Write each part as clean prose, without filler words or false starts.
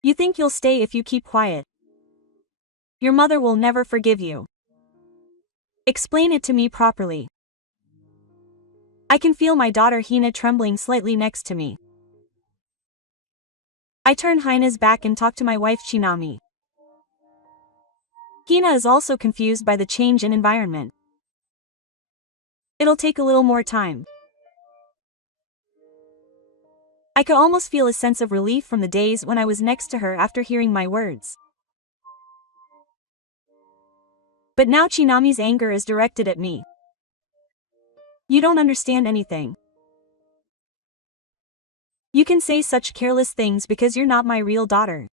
You think you'll stay if you keep quiet. Your mother will never forgive you. Explain it to me properly. I can feel my daughter Hina trembling slightly next to me. I turn Hina's back and talk to my wife Chinami. Hina is also confused by the change in environment. It'll take a little more time. I could almost feel a sense of relief from the days when I was next to her after hearing my words. But now Chinami's anger is directed at me. You don't understand anything. You can say such careless things because you're not my real daughter.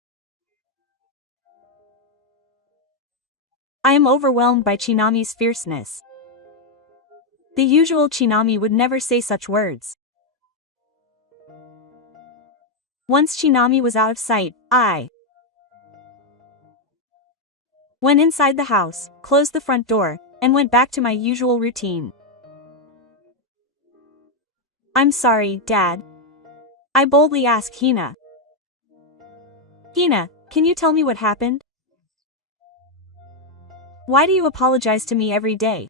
I am overwhelmed by Chinami's fierceness. The usual Chinami would never say such words. Once Chinami was out of sight, I went inside the house, closed the front door, and went back to my usual routine. I'm sorry, Dad. I boldly asked Hina. Hina, can you tell me what happened? Why do you apologize to me every day?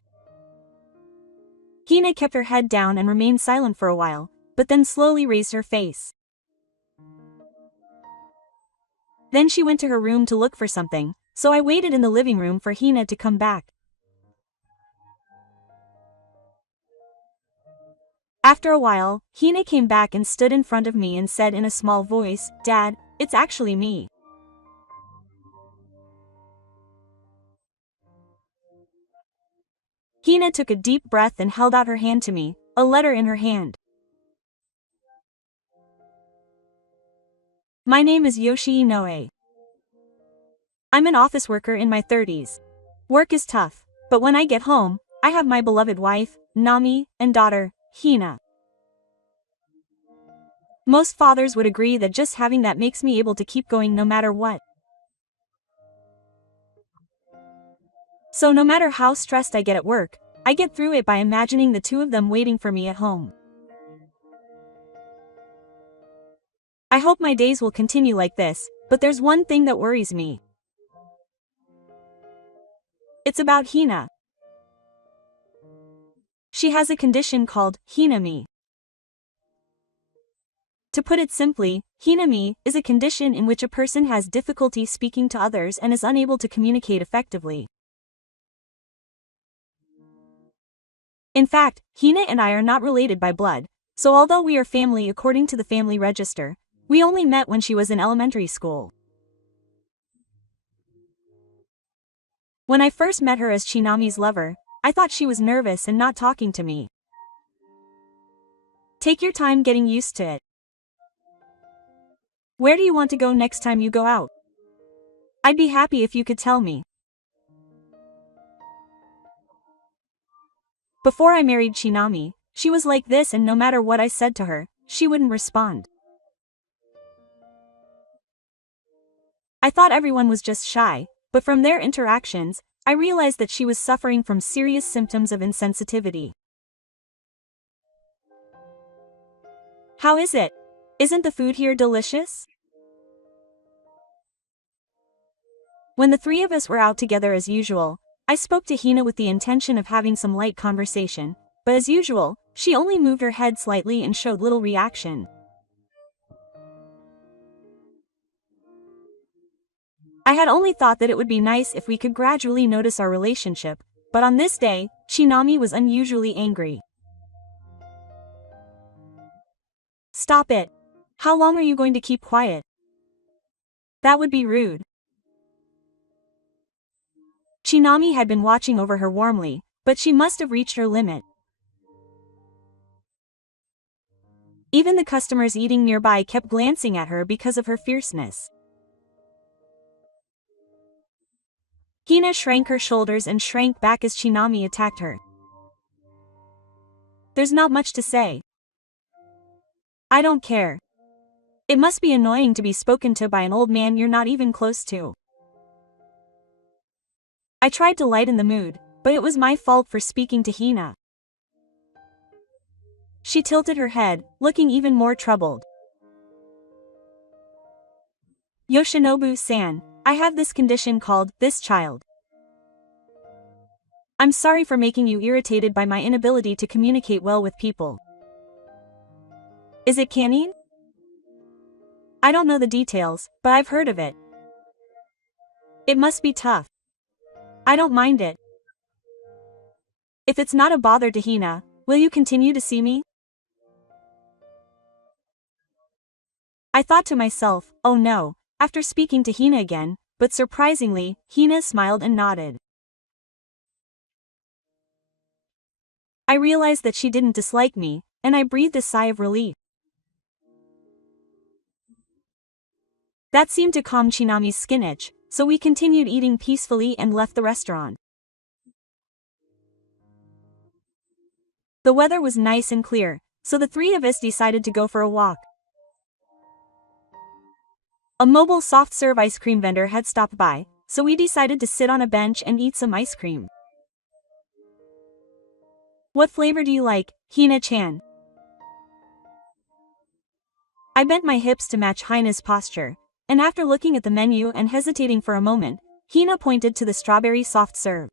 Hina kept her head down and remained silent for a while, but then slowly raised her face. Then she went to her room to look for something, so I waited in the living room for Hina to come back. After a while, Hina came back and stood in front of me and said in a small voice, Dad, it's actually me. Hina took a deep breath and held out her hand to me, a letter in her hand. My name is Yoshi Inoue. I'm an office worker in my 30s. Work is tough, but when I get home, I have my beloved wife, Nami, and daughter, Hina. Most fathers would agree that just having that makes me able to keep going no matter what. So no matter how stressed I get at work, I get through it by imagining the two of them waiting for me at home. I hope my days will continue like this, but there's one thing that worries me. It's about Hina. She has a condition called Hinami. To put it simply, Hinami is a condition in which a person has difficulty speaking to others and is unable to communicate effectively. In fact, Hina and I are not related by blood, so although we are family according to the family register, we only met when she was in elementary school. When I first met her as Chinami's lover, I thought she was nervous and not talking to me. Take your time getting used to it. Where do you want to go next time you go out? I'd be happy if you could tell me. Before I married Chinami, she was like this, and no matter what I said to her, she wouldn't respond. I thought everyone was just shy, but from their interactions, I realized that she was suffering from serious symptoms of insensitivity. How is it? Isn't the food here delicious? When the three of us were out together as usual, I spoke to Hina with the intention of having some light conversation, but as usual, she only moved her head slightly and showed little reaction. I had only thought that it would be nice if we could gradually notice our relationship, but on this day, Chinami was unusually angry. Stop it. How long are you going to keep quiet? That would be rude. Chinami had been watching over her warmly, but she must have reached her limit. Even the customers eating nearby kept glancing at her because of her fierceness. Hina shrank her shoulders and shrank back as Chinami attacked her. There's not much to say. I don't care. It must be annoying to be spoken to by an old man you're not even close to. I tried to lighten the mood, but it was my fault for speaking to Hina. She tilted her head, looking even more troubled. Yoshinobu-san, I have this condition called this child. I'm sorry for making you irritated by my inability to communicate well with people. Is it canine? I don't know the details, but I've heard of it. It must be tough. I don't mind it. If it's not a bother to Hina, will you continue to see me? I thought to myself, oh no, after speaking to Hina again, but surprisingly, Hina smiled and nodded. I realized that she didn't dislike me, and I breathed a sigh of relief. That seemed to calm Chinami's skin itch, so we continued eating peacefully and left the restaurant. The weather was nice and clear, so the three of us decided to go for a walk. A mobile soft-serve ice cream vendor had stopped by, so we decided to sit on a bench and eat some ice cream. What flavor do you like, Hina-chan? I bent my hips to match Hina's posture, and after looking at the menu and hesitating for a moment, Hina pointed to the strawberry soft serve.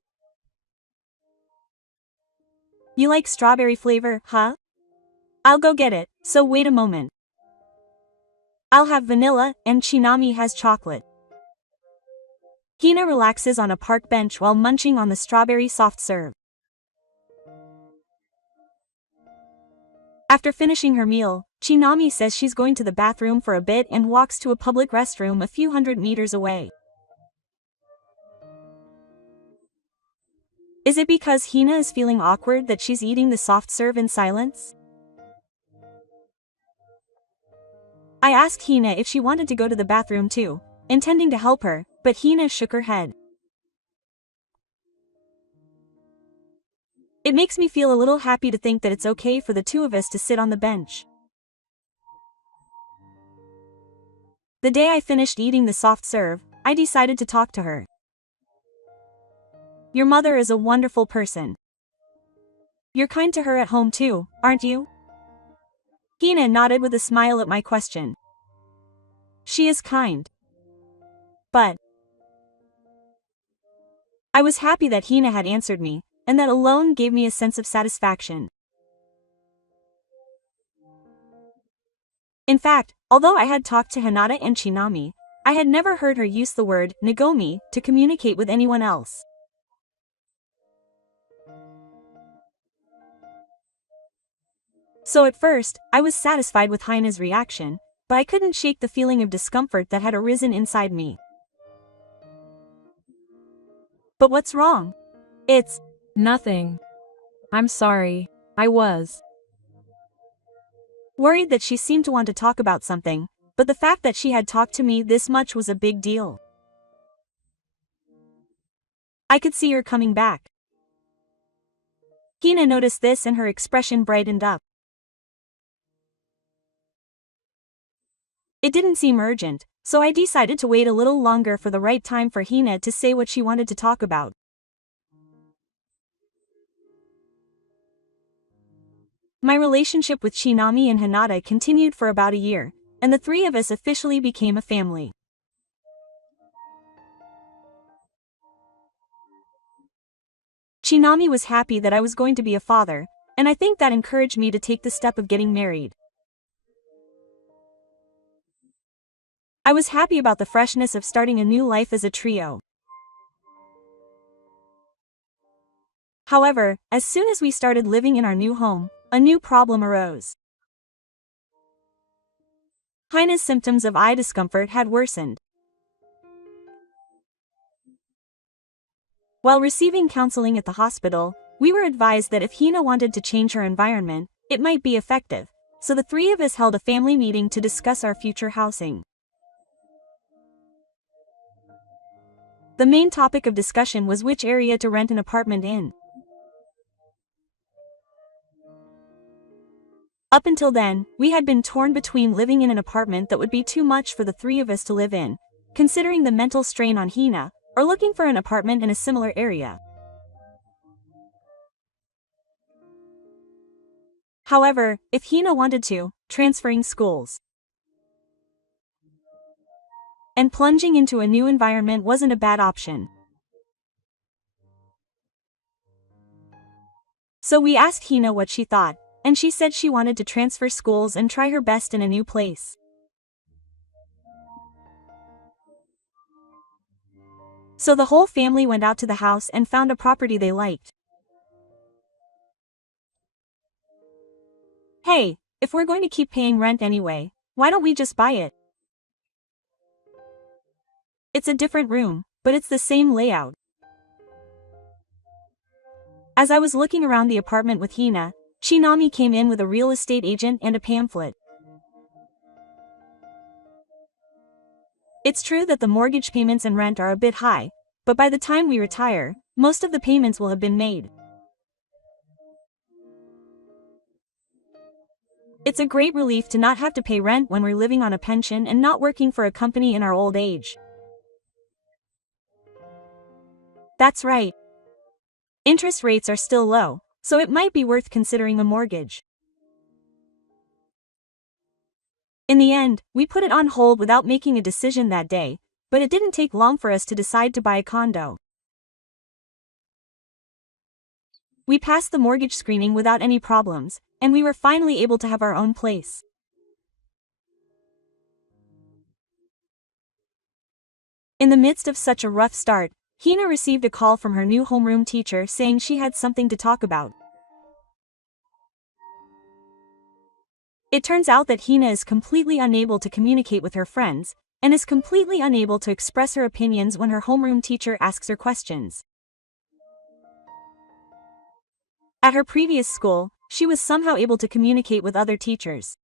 You like strawberry flavor, huh? I'll go get it, so wait a moment. I'll have vanilla, and Chinami has chocolate. Hina relaxes on a park bench while munching on the strawberry soft serve. After finishing her meal, Chinami says she's going to the bathroom for a bit and walks to a public restroom a few hundred meters away. Is it because Hina is feeling awkward that she's eating the soft serve in silence? I asked Hina if she wanted to go to the bathroom too, intending to help her, but Hina shook her head. It makes me feel a little happy to think that it's okay for the two of us to sit on the bench. The day I finished eating the soft serve, I decided to talk to her. Your mother is a wonderful person. You're kind to her at home too, aren't you? Hina nodded with a smile at my question. She is kind. But I was happy that Hina had answered me, and that alone gave me a sense of satisfaction. In fact, although I had talked to Hinata and Chinami, I had never heard her use the word Nagomi to communicate with anyone else. So at first, I was satisfied with Hina's reaction, but I couldn't shake the feeling of discomfort that had arisen inside me. But what's wrong? It's Nothing. I'm sorry. I was worried that she seemed to want to talk about something, but the fact that she had talked to me this much was a big deal. I could see her coming back. Hina noticed this and her expression brightened up. It didn't seem urgent, so I decided to wait a little longer for the right time for Hina to say what she wanted to talk about. My relationship with Chinami and Hinata continued for about a year, and the three of us officially became a family. Chinami was happy that I was going to be a father, and I think that encouraged me to take the step of getting married. I was happy about the freshness of starting a new life as a trio. However, as soon as we started living in our new home, a new problem arose. Hina's symptoms of eye discomfort had worsened. While receiving counseling at the hospital, we were advised that if Hina wanted to change her environment, it might be effective, so the three of us held a family meeting to discuss our future housing. The main topic of discussion was which area to rent an apartment in. Up until then, we had been torn between living in an apartment that would be too much for the three of us to live in, considering the mental strain on Hina, or looking for an apartment in a similar area. However, if Hina wanted to, transferring schools and plunging into a new environment wasn't a bad option. So we asked Hina what she thought, and she said she wanted to transfer schools and try her best in a new place. So the whole family went out to the house and found a property they liked. Hey, if we're going to keep paying rent anyway, why don't we just buy it? It's a different room, but it's the same layout. As I was looking around the apartment with Hina, Chinami came in with a real estate agent and a pamphlet. It's true that the mortgage payments and rent are a bit high, but by the time we retire, most of the payments will have been made. It's a great relief to not have to pay rent when we're living on a pension and not working for a company in our old age. That's right. Interest rates are still low, so it might be worth considering a mortgage. In the end, we put it on hold without making a decision that day, but it didn't take long for us to decide to buy a condo. We passed the mortgage screening without any problems, and we were finally able to have our own place. In the midst of such a rough start, Hina received a call from her new homeroom teacher saying she had something to talk about. It turns out that Hina is completely unable to communicate with her friends, and is completely unable to express her opinions when her homeroom teacher asks her questions. At her previous school, she was somehow able to communicate with other teachers.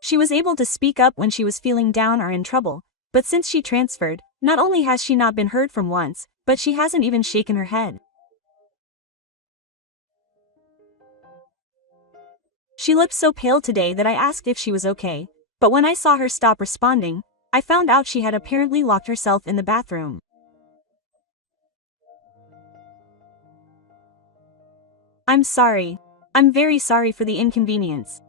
She was able to speak up when she was feeling down or in trouble, but since she transferred, not only has she not been heard from once, but she hasn't even shaken her head. She looked so pale today that I asked if she was okay, but when I saw her stop responding, I found out she had apparently locked herself in the bathroom. I'm sorry. I'm very sorry for the inconvenience.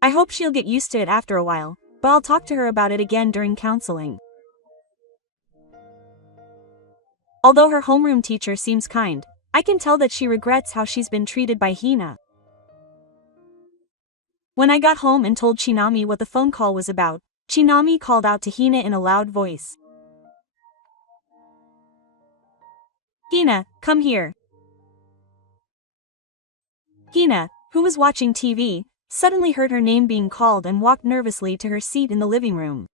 I hope she'll get used to it after a while, but I'll talk to her about it again during counseling. Although her homeroom teacher seems kind, I can tell that she regrets how she's been treated by Hina. When I got home and told Chinami what the phone call was about, Chinami called out to Hina in a loud voice. Hina, come here. Hina, who was watching TV, suddenly heard her name being called and walked nervously to her seat in the living room.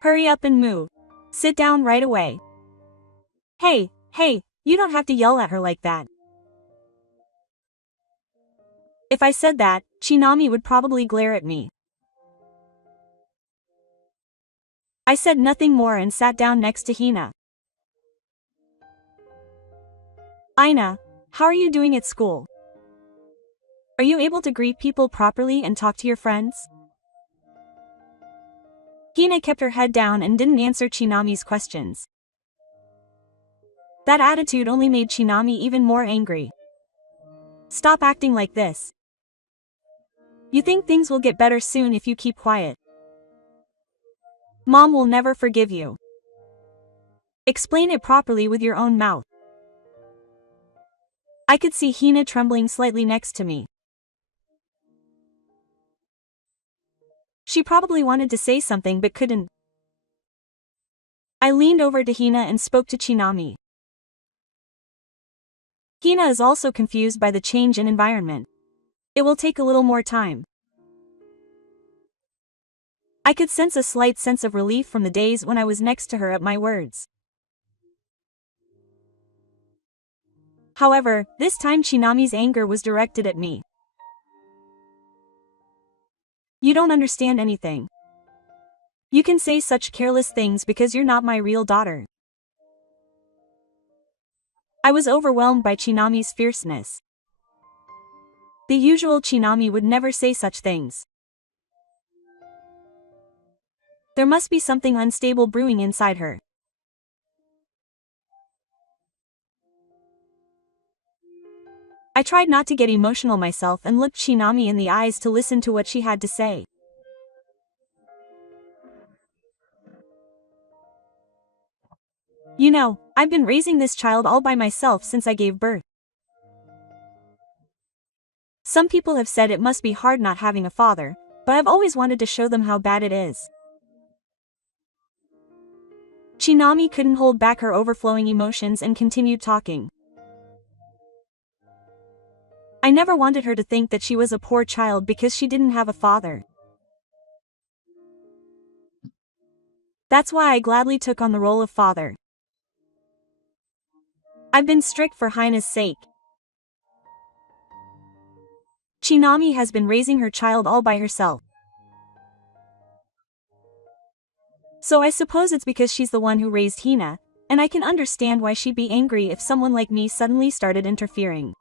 Hurry up and move. Sit down right away. Hey, you don't have to yell at her like that. If I said that, Chinami would probably glare at me. I said nothing more and sat down next to Hina. Ina, how are you doing at school? Are you able to greet people properly and talk to your friends? Hina kept her head down and didn't answer Chinami's questions. That attitude only made Chinami even more angry. Stop acting like this. You think things will get better soon if you keep quiet. Mom will never forgive you. Explain it properly with your own mouth. I could see Hina trembling slightly next to me. She probably wanted to say something but couldn't. I leaned over to Hina and spoke to Chinami. Hina is also confused by the change in environment. It will take a little more time. I could sense a slight sense of relief from the days when I was next to her at my words. However, this time Chinami's anger was directed at me. You don't understand anything. You can say such careless things because you're not my real daughter. I was overwhelmed by Chinami's fierceness. The usual Chinami would never say such things. There must be something unstable brewing inside her. I tried not to get emotional myself and looked Shinami in the eyes to listen to what she had to say. You know, I've been raising this child all by myself since I gave birth. Some people have said it must be hard not having a father, but I've always wanted to show them how bad it is. Shinami couldn't hold back her overflowing emotions and continued talking. I never wanted her to think that she was a poor child because she didn't have a father. That's why I gladly took on the role of father. I've been strict for Hina's sake. Shinami has been raising her child all by herself. So I suppose it's because she's the one who raised Hina, and I can understand why she'd be angry if someone like me suddenly started interfering.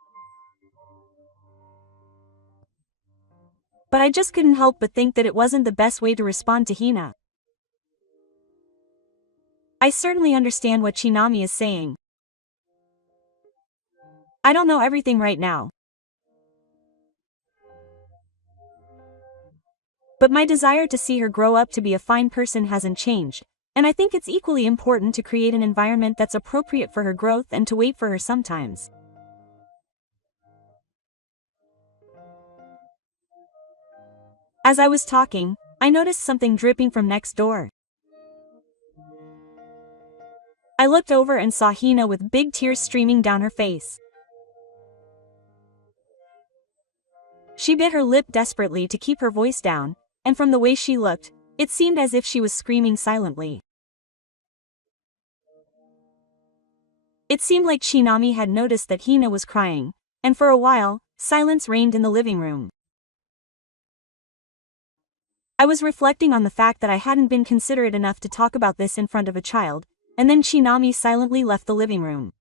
But I just couldn't help but think that it wasn't the best way to respond to Hina. I certainly understand what Shinami is saying. I don't know everything right now. But my desire to see her grow up to be a fine person hasn't changed, and I think it's equally important to create an environment that's appropriate for her growth and to wait for her sometimes. As I was talking, I noticed something dripping from next door. I looked over and saw Hina with big tears streaming down her face. She bit her lip desperately to keep her voice down, and from the way she looked, it seemed as if she was screaming silently. It seemed like Shinami had noticed that Hina was crying, and for a while, silence reigned in the living room. I was reflecting on the fact that I hadn't been considerate enough to talk about this in front of a child, and then Shinami silently left the living room.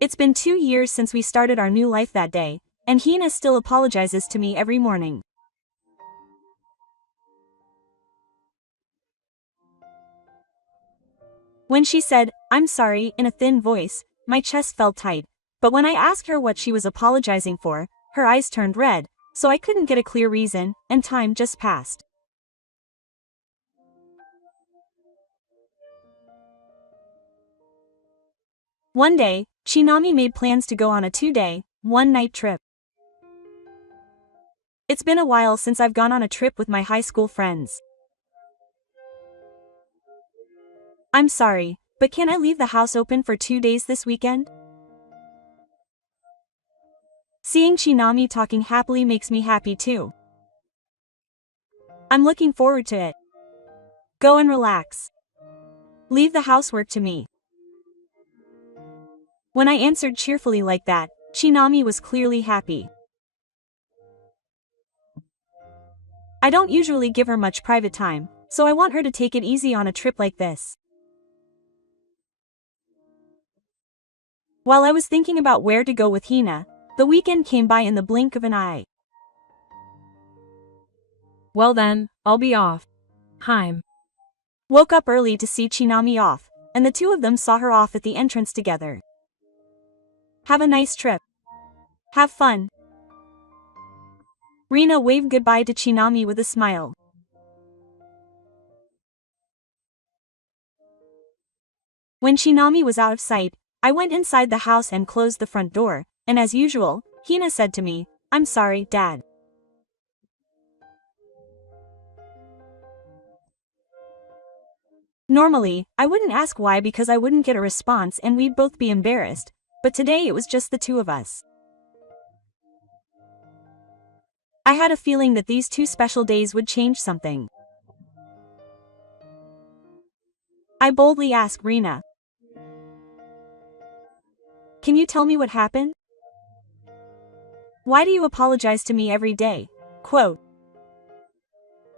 It's been 2 years since we started our new life that day, and Hina still apologizes to me every morning. When she said, "I'm sorry," in a thin voice, my chest felt tight, but when I asked her what she was apologizing for, her eyes turned red, so I couldn't get a clear reason, and time just passed. One day, Shinami made plans to go on a 2-day, 1-night trip. It's been a while since I've gone on a trip with my high school friends. I'm sorry, but can I leave the house open for 2 days this weekend? Seeing Shinami talking happily makes me happy too. I'm looking forward to it. Go and relax. Leave the housework to me. When I answered cheerfully like that, Shinami was clearly happy. I don't usually give her much private time, so I want her to take it easy on a trip like this. While I was thinking about where to go with Hina, the weekend came by in the blink of an eye. Well then, I'll be off. Heim. Woke up early to see Shinami off, and the two of them saw her off at the entrance together. Have a nice trip. Have fun. Rina waved goodbye to Shinami with a smile. When Shinami was out of sight, I went inside the house and closed the front door, and as usual, Hina said to me, "I'm sorry, Dad." Normally, I wouldn't ask why because I wouldn't get a response and we'd both be embarrassed, but today it was just the two of us. I had a feeling that these 2 special days would change something. I boldly asked Rina, "Can you tell me what happened? Why do you apologize to me every day?" Quote.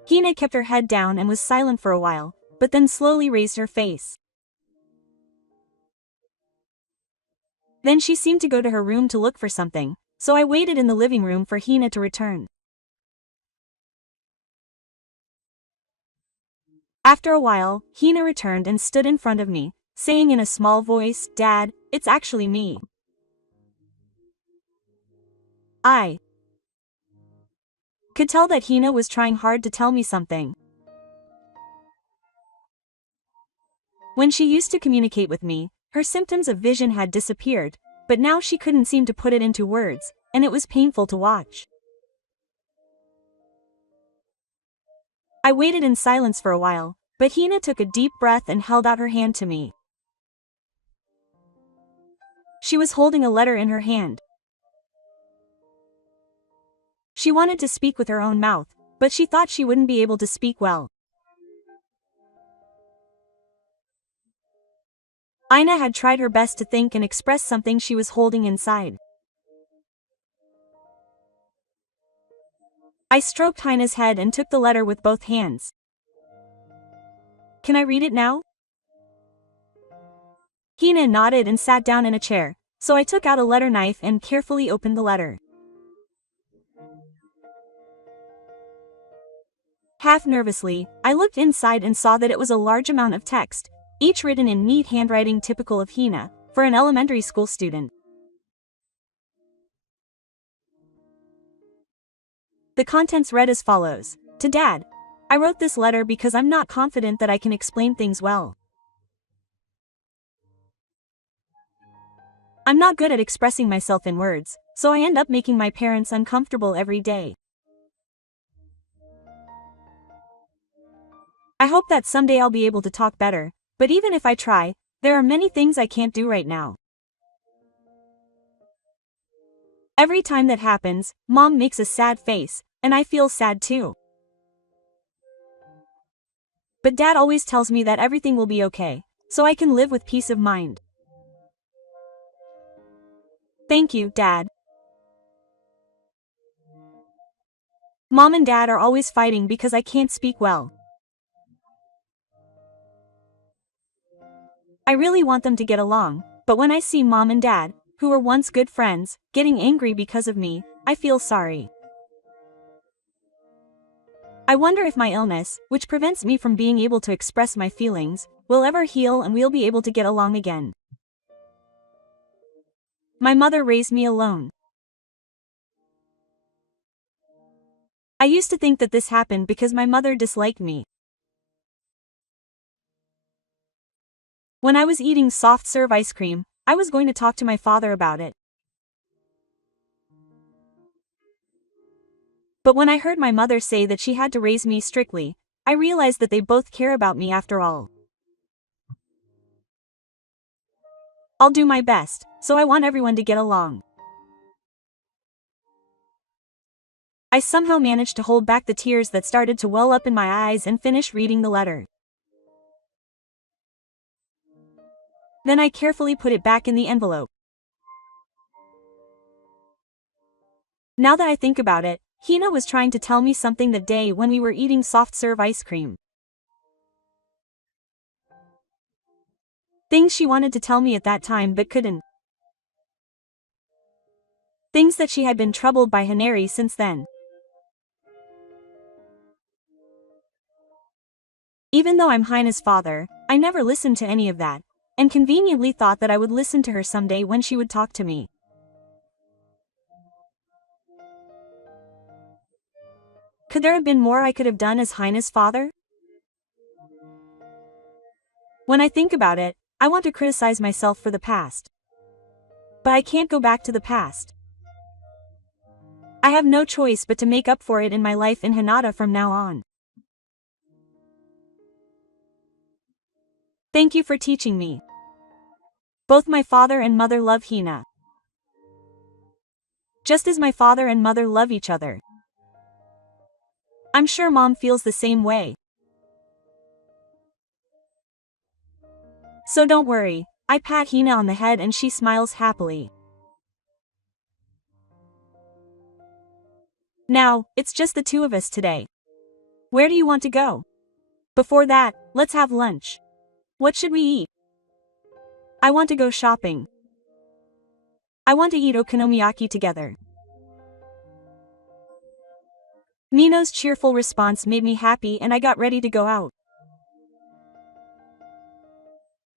Hina kept her head down and was silent for a while, but then slowly raised her face. Then she seemed to go to her room to look for something, so I waited in the living room for Hina to return. After a while, Hina returned and stood in front of me, saying in a small voice, "Dad, it's actually me. I could tell that Hina was trying hard to tell me something. When she used to communicate with me, her symptoms of vision had disappeared, but now she couldn't seem to put it into words, and it was painful to watch. I waited in silence for a while, but Hina took a deep breath and held out her hand to me. She was holding a letter in her hand. She wanted to speak with her own mouth, but she thought she wouldn't be able to speak well. Ina had tried her best to think and express something she was holding inside. I stroked Hina's head and took the letter with both hands. Can I read it now? Hina nodded and sat down in a chair, so I took out a letter knife and carefully opened the letter. Half nervously, I looked inside and saw that it was a large amount of text, each written in neat handwriting typical of Hina, for an elementary school student. The contents read as follows. To Dad. I wrote this letter because I'm not confident that I can explain things well. I'm not good at expressing myself in words, so I end up making my parents uncomfortable every day. I hope that someday I'll be able to talk better, but even if I try, there are many things I can't do right now. Every time that happens, Mom makes a sad face, and I feel sad too. But Dad always tells me that everything will be okay, so I can live with peace of mind. Thank you, Dad. Mom and Dad are always fighting because I can't speak well. I really want them to get along, but when I see Mom and Dad, who were once good friends, getting angry because of me, I feel sorry. I wonder if my illness, which prevents me from being able to express my feelings, will ever heal and we'll be able to get along again. My mother raised me alone. I used to think that this happened because my mother disliked me. When I was eating soft serve ice cream, I was going to talk to my father about it. But when I heard my mother say that she had to raise me strictly, I realized that they both care about me after all. I'll do my best, so I want everyone to get along. I somehow managed to hold back the tears that started to well up in my eyes and finish reading the letter. Then I carefully put it back in the envelope. Now that I think about it, Hina was trying to tell me something that day when we were eating soft serve ice cream. Things she wanted to tell me at that time but couldn't. Things that she had been troubled by Haneri since then. Even though I'm Hina's father, I never listened to any of that, and conveniently thought that I would listen to her someday when she would talk to me. Could there have been more I could have done as Hina's father? When I think about it, I want to criticize myself for the past. But I can't go back to the past. I have no choice but to make up for it in my life in Hanada from now on. Thank you for teaching me. Both my father and mother love Hina. Just as my father and mother love each other. I'm sure Mom feels the same way. So don't worry, I pat Hina on the head and she smiles happily. Now, it's just the two of us today. Where do you want to go? Before that, let's have lunch. What should we eat? I want to go shopping. I want to eat okonomiyaki together. Mino's cheerful response made me happy and I got ready to go out.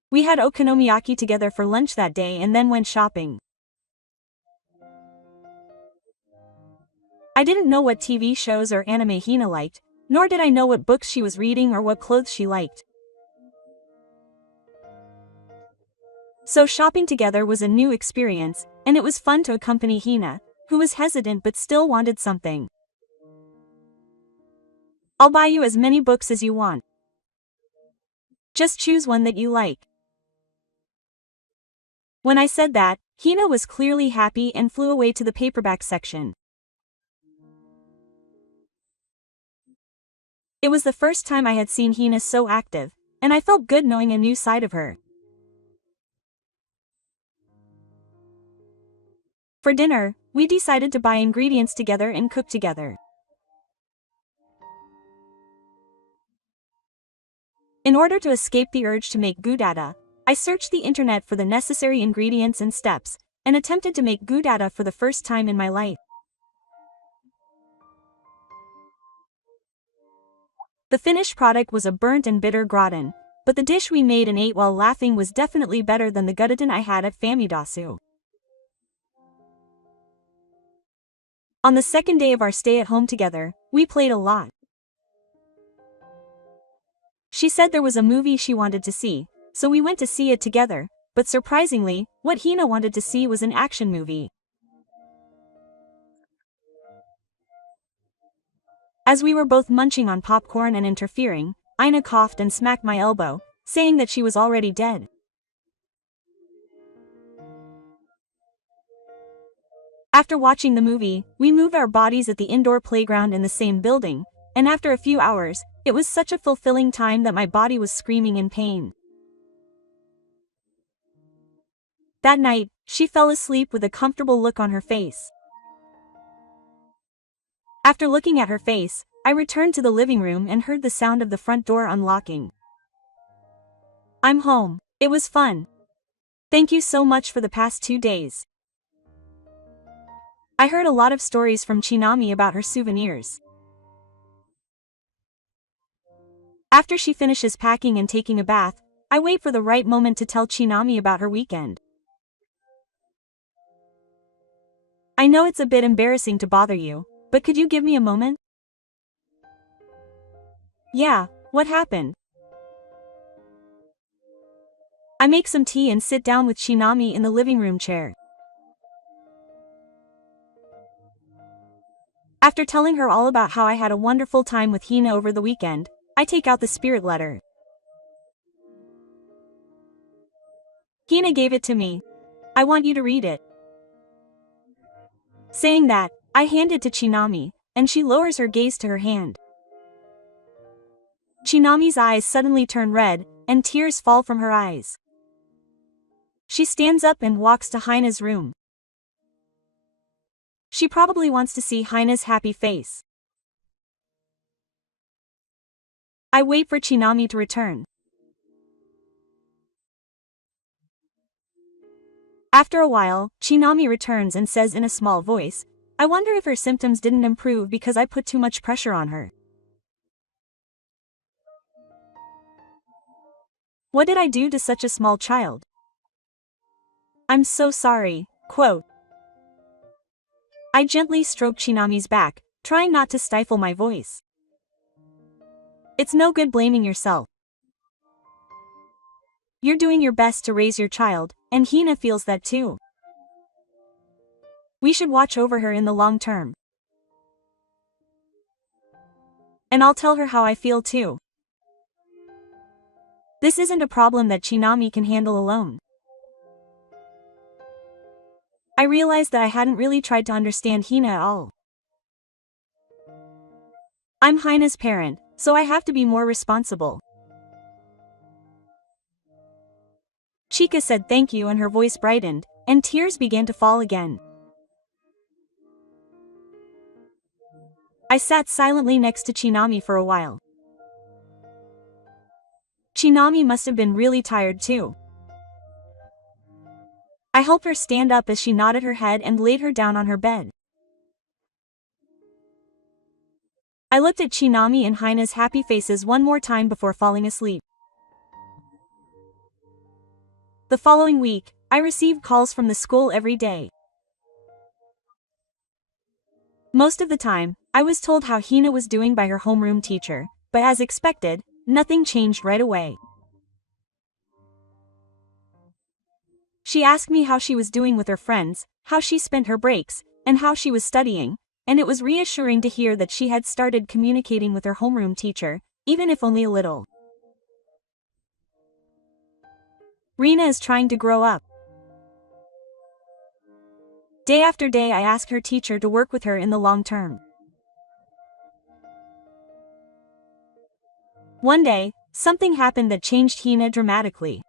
We had okonomiyaki together for lunch that day and then went shopping. I didn't know what TV shows or anime Hina liked, nor did I know what books she was reading or what clothes she liked. So shopping together was a new experience, and it was fun to accompany Hina, who was hesitant but still wanted something. I'll buy you as many books as you want. Just choose one that you like. When I said that, Hina was clearly happy and flew away to the paperback section. It was the first time I had seen Hina so active, and I felt good knowing a new side of her. For dinner, we decided to buy ingredients together and cook together. In order to escape the urge to make gudada, I searched the internet for the necessary ingredients and steps, and attempted to make gudada for the first time in my life. The finished product was a burnt and bitter gratin, but the dish we made and ate while laughing was definitely better than the gudadin I had at Famidasu. On the second day of our stay at home together, we played a lot. She said there was a movie she wanted to see, so we went to see it together, but surprisingly, what Hina wanted to see was an action movie. As we were both munching on popcorn and interfering, Ina coughed and smacked my elbow, saying that she was already dead. After watching the movie, we moved our bodies at the indoor playground in the same building, and after a few hours, it was such a fulfilling time that my body was screaming in pain. That night, she fell asleep with a comfortable look on her face. After looking at her face, I returned to the living room and heard the sound of the front door unlocking. I'm home. It was fun. Thank you so much for the past 2 days. I heard a lot of stories from Chinami about her souvenirs. After she finishes packing and taking a bath, I wait for the right moment to tell Chinami about her weekend. I know it's a bit embarrassing to bother you, but could you give me a moment? Yeah, what happened? I make some tea and sit down with Chinami in the living room chair. After telling her all about how I had a wonderful time with Hina over the weekend, I take out the spirit letter. Hina gave it to me. I want you to read it. Saying that, I hand it to Chinami, and she lowers her gaze to her hand. Chinami's eyes suddenly turn red, and tears fall from her eyes. She stands up and walks to Hina's room. She probably wants to see Hina's happy face. I wait for Chinami to return. After a while, Chinami returns and says in a small voice, I wonder if her symptoms didn't improve because I put too much pressure on her. What did I do to such a small child? I'm so sorry, quote. I gently stroke Chinami's back, trying not to stifle my voice. It's no good blaming yourself. You're doing your best to raise your child, and Hina feels that too. We should watch over her in the long term. And I'll tell her how I feel too. This isn't a problem that Chinami can handle alone. I realized that I hadn't really tried to understand Hina at all. I'm Hina's parent, so I have to be more responsible. Chika said thank you and her voice brightened, and tears began to fall again. I sat silently next to Chinami for a while. Chinami must have been really tired too. I helped her stand up as she nodded her head and laid her down on her bed. I looked at Chinami and Hina's happy faces one more time before falling asleep. The following week, I received calls from the school every day. Most of the time, I was told how Hina was doing by her homeroom teacher, but as expected, nothing changed right away. She asked me how she was doing with her friends, how she spent her breaks, and how she was studying, and it was reassuring to hear that she had started communicating with her homeroom teacher, even if only a little. Rena is trying to grow up. Day after day I ask her teacher to work with her in the long term. One day, something happened that changed Hina dramatically.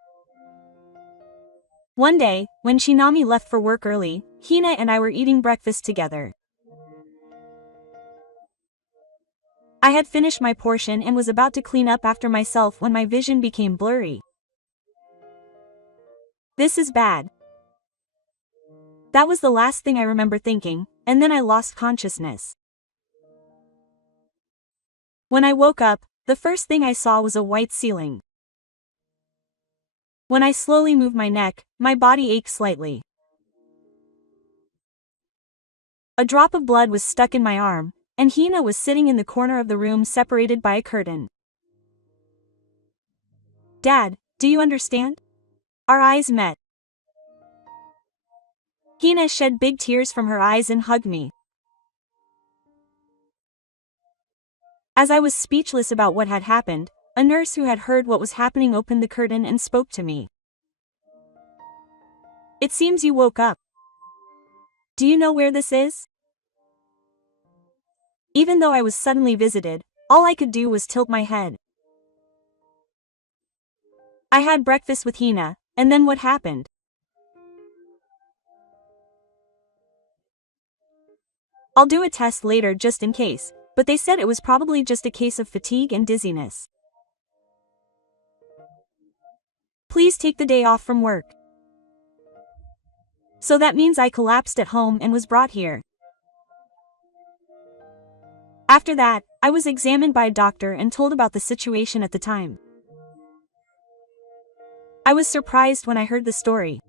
One day, when Shinami left for work early, Hina and I were eating breakfast together. I had finished my portion and was about to clean up after myself when my vision became blurry. This is bad. That was the last thing I remember thinking, and then I lost consciousness. When I woke up, the first thing I saw was a white ceiling. When I slowly moved my neck, my body ached slightly. A drop of blood was stuck in my arm, and Hina was sitting in the corner of the room separated by a curtain. Dad, do you understand? Our eyes met. Hina shed big tears from her eyes and hugged me. As I was speechless about what had happened, a nurse who had heard what was happening opened the curtain and spoke to me. It seems you woke up. Do you know where this is? Even though I was suddenly visited, all I could do was tilt my head. I had breakfast with Hina, and then what happened? I'll do a test later just in case, but they said it was probably just a case of fatigue and dizziness. Please take the day off from work. So that means I collapsed at home and was brought here. After that, I was examined by a doctor and told about the situation at the time. I was surprised when I heard the story.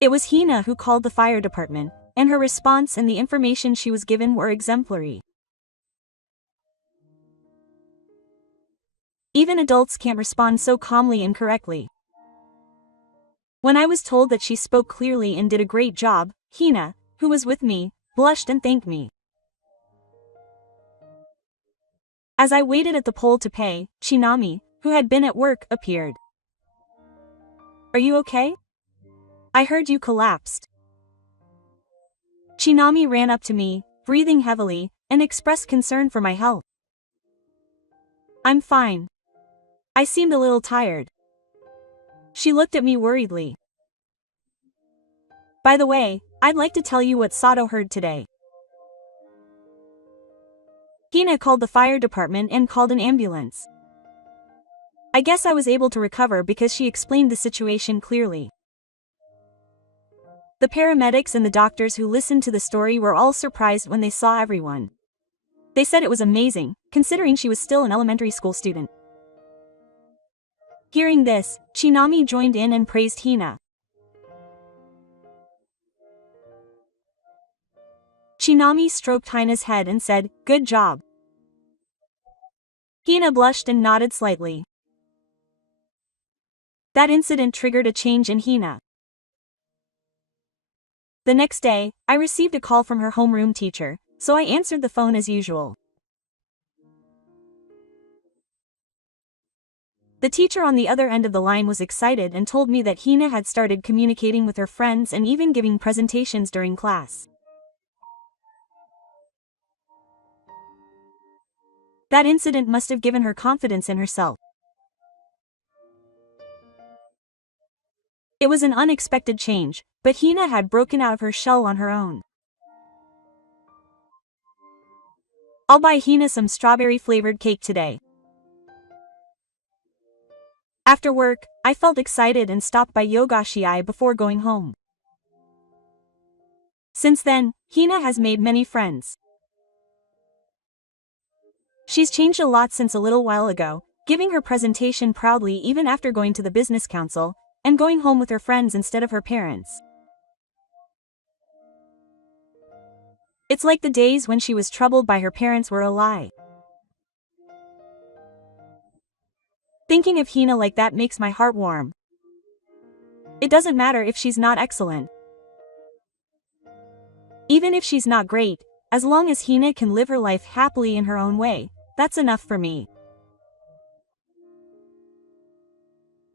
It was Hina who called the fire department, and her response and the information she was given were exemplary. Even adults can't respond so calmly and correctly. When I was told that she spoke clearly and did a great job, Hina, who was with me, blushed and thanked me. As I waited at the pole to pay, Shinami, who had been at work, appeared. Are you okay? I heard you collapsed. Shinami ran up to me, breathing heavily, and expressed concern for my health. I'm fine. I seemed a little tired. She looked at me worriedly. By the way, I'd like to tell you what Sato heard today. Hina called the fire department and called an ambulance. I guess I was able to recover because she explained the situation clearly. The paramedics and the doctors who listened to the story were all surprised when they saw everyone. They said it was amazing, considering she was still an elementary school student. Hearing this, Shinami joined in and praised Hina. Shinami stroked Hina's head and said, "Good job." Hina blushed and nodded slightly. That incident triggered a change in Hina. The next day, I received a call from her homeroom teacher, so I answered the phone as usual. The teacher on the other end of the line was excited and told me that Hina had started communicating with her friends and even giving presentations during class. That incident must have given her confidence in herself. It was an unexpected change, but Hina had broken out of her shell on her own. I'll buy Hina some strawberry-flavored cake today. After work, I felt excited and stopped by Yogashiai before going home. Since then, Hina has made many friends. She's changed a lot since a little while ago, giving her presentation proudly even after going to the business council, and going home with her friends instead of her parents. It's like the days when she was troubled by her parents were a lie. Thinking of Hina like that makes my heart warm. It doesn't matter if she's not excellent. Even if she's not great, as long as Hina can live her life happily in her own way, that's enough for me.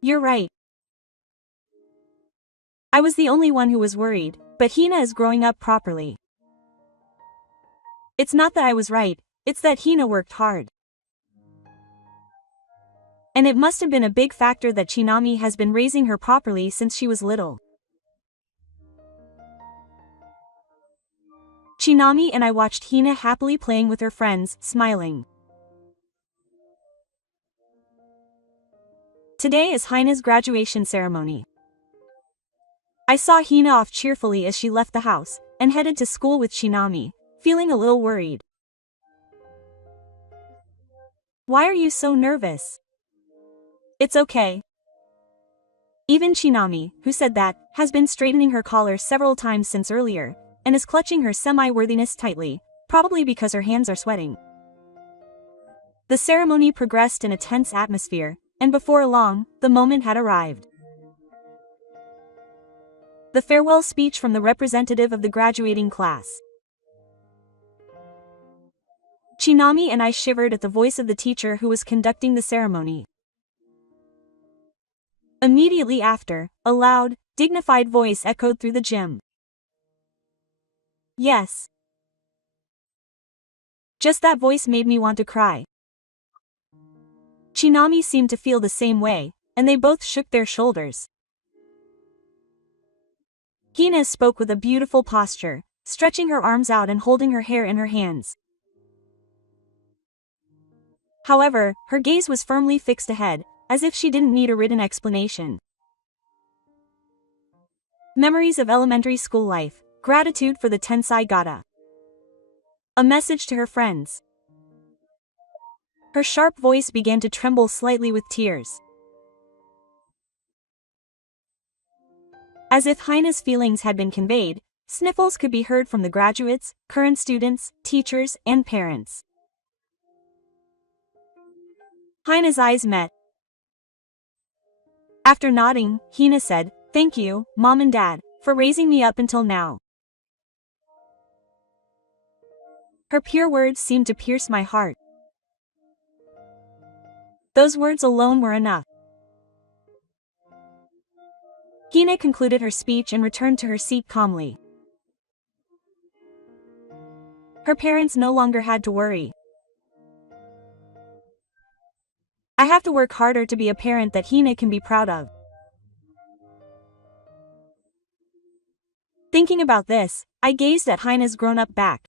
You're right. I was the only one who was worried, but Hina is growing up properly. It's not that I was right, it's that Hina worked hard. And it must have been a big factor that Chinami has been raising her properly since she was little. Chinami and I watched Hina happily playing with her friends, smiling. Today is Hina's graduation ceremony. I saw Hina off cheerfully as she left the house, and headed to school with Chinami, feeling a little worried. Why are you so nervous? It's okay. Even Chinami, who said that, has been straightening her collar several times since earlier, and is clutching her semi-worthiness tightly, probably because her hands are sweating. The ceremony progressed in a tense atmosphere, and before long, the moment had arrived. The farewell speech from the representative of the graduating class. Chinami and I shivered at the voice of the teacher who was conducting the ceremony. Immediately after, a loud, dignified voice echoed through the gym. Yes. Just that voice made me want to cry. Chinami seemed to feel the same way, and they both shook their shoulders. Hina spoke with a beautiful posture, stretching her arms out and holding her hair in her hands. However, her gaze was firmly fixed ahead, as if she didn't need a written explanation. Memories of elementary school life, gratitude for the Tensai Gata. A message to her friends. Her sharp voice began to tremble slightly with tears. As if Hina's feelings had been conveyed, sniffles could be heard from the graduates, current students, teachers, and parents. Hina's eyes met. After nodding, Hina said, "Thank you, Mom and Dad, for raising me up until now." Her pure words seemed to pierce my heart. Those words alone were enough. Hina concluded her speech and returned to her seat calmly. Her parents no longer had to worry. I have to work harder to be a parent that Hina can be proud of. Thinking about this, I gazed at Hina's grown-up back.